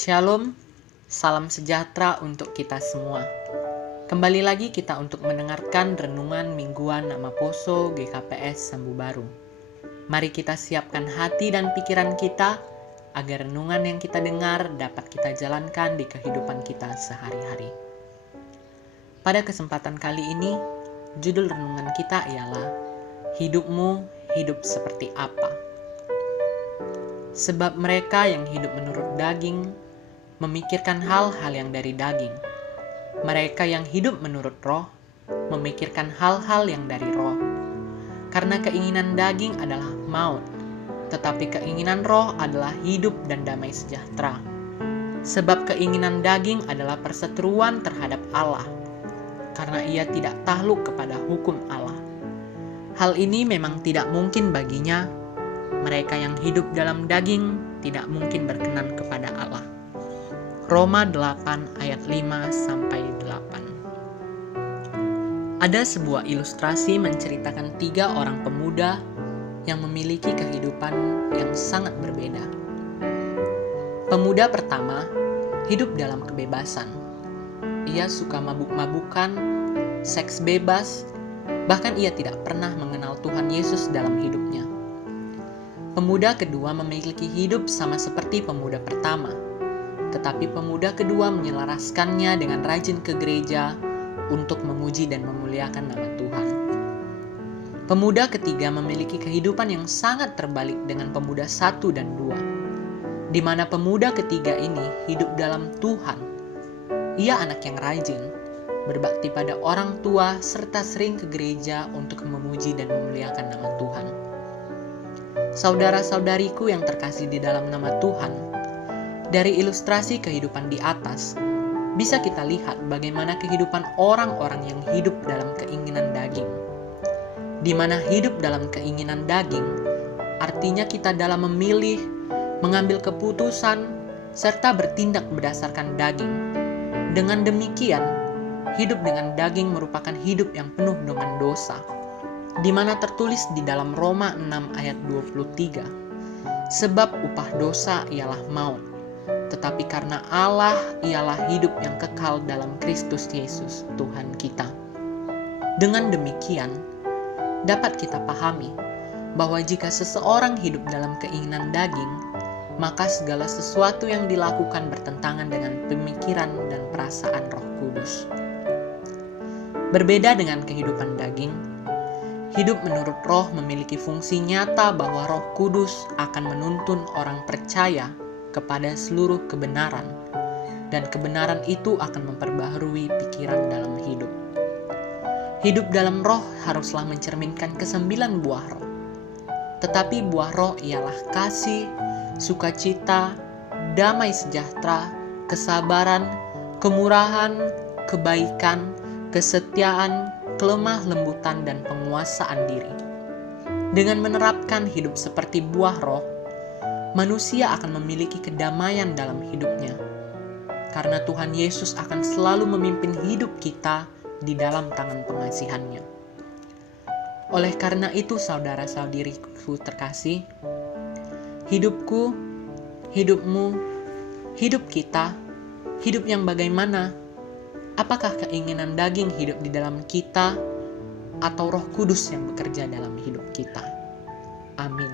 Shalom, salam sejahtera untuk kita semua. Kembali lagi kita untuk mendengarkan renungan mingguan nama Poso GKPS Sambu Baru. Mari kita siapkan hati dan pikiran kita agar renungan yang kita dengar dapat kita jalankan di kehidupan kita sehari-hari. Pada kesempatan kali ini, judul renungan kita ialah Hidupmu hidup seperti apa? Sebab mereka yang hidup menurut daging memikirkan hal-hal yang dari daging. Mereka yang hidup menurut roh memikirkan hal-hal yang dari roh. Karena keinginan daging adalah maut, tetapi keinginan roh adalah hidup dan damai sejahtera. Sebab keinginan daging adalah perseteruan terhadap Allah, karena ia tidak takluk kepada hukum Allah. Hal ini memang tidak mungkin baginya. Mereka yang hidup dalam daging tidak mungkin berkenan kepada Allah. Roma 8 ayat 5-8. Ada sebuah ilustrasi menceritakan 3 orang pemuda yang memiliki kehidupan yang sangat berbeda. Pemuda pertama hidup dalam kebebasan. Ia suka mabuk-mabukan, seks bebas, bahkan ia tidak pernah mengenal Tuhan Yesus dalam hidupnya. Pemuda kedua memiliki hidup sama seperti pemuda pertama, tetapi pemuda kedua menyelaraskannya dengan rajin ke gereja untuk memuji dan memuliakan nama Tuhan. Pemuda ketiga memiliki kehidupan yang sangat terbalik dengan pemuda 1 dan 2, di mana pemuda ketiga ini hidup dalam Tuhan. Ia anak yang rajin, berbakti pada orang tua, serta sering ke gereja untuk memuji dan memuliakan nama Tuhan. Saudara-saudariku yang terkasih di dalam nama Tuhan, dari ilustrasi kehidupan di atas, bisa kita lihat bagaimana kehidupan orang-orang yang hidup dalam keinginan daging. Di mana hidup dalam keinginan daging, artinya kita dalam memilih, mengambil keputusan, serta bertindak berdasarkan daging. Dengan demikian, hidup dengan daging merupakan hidup yang penuh dengan dosa, di mana tertulis di dalam Roma 6 ayat 23, sebab upah dosa ialah maut, tetapi karena Allah ialah hidup yang kekal dalam Kristus Yesus Tuhan kita. Dengan demikian, dapat kita pahami bahwa jika seseorang hidup dalam keinginan daging, maka segala sesuatu yang dilakukan bertentangan dengan pemikiran dan perasaan Roh Kudus. Berbeda dengan kehidupan daging, hidup menurut roh memiliki fungsi nyata bahwa Roh Kudus akan menuntun orang percaya kepada seluruh kebenaran, dan kebenaran itu akan memperbaharui pikiran dalam hidup. Hidup dalam roh haruslah mencerminkan ke-9 buah roh. Tetapi buah roh ialah kasih, sukacita, damai sejahtera, kesabaran, kemurahan, kebaikan, kesetiaan, kelemah lembutan, dan penguasaan diri. Dengan menerapkan hidup seperti buah roh, manusia akan memiliki kedamaian dalam hidupnya, karena Tuhan Yesus akan selalu memimpin hidup kita di dalam tangan pengasihan-Nya. Oleh karena itu, saudara-saudariku terkasih, hidupku, hidupmu, hidup kita, hidup yang bagaimana? Apakah keinginan daging hidup di dalam kita, atau Roh Kudus yang bekerja dalam hidup kita? Amin.